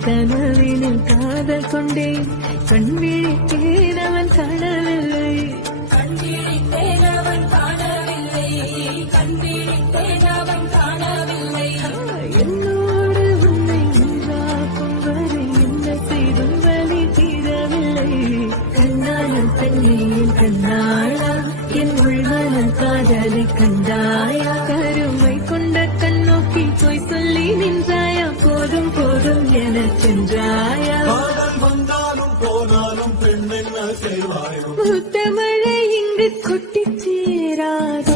கனவினில் காதல் கொண்டேன் கண்விழித்தேன் அவன் காணவில்லை என்னோடு உன்னை உண்டாக்கும் வரை என்ன செய்தும் வலி தீரவில்லை கண்ணாலும் தண்ணீர் கண்ணாளா என் உள்மனம் காதலை கண்டாயா கருமை கொண்ட கண்ணோக்கி போய் சொல்லி நின்றாயா போதும் போதும் என சென்றாயா வந்தாலும் போனாலும் பெண் என்ன செய்வாயோ முத்தமழை இங்கு கொட்டிச் சேராது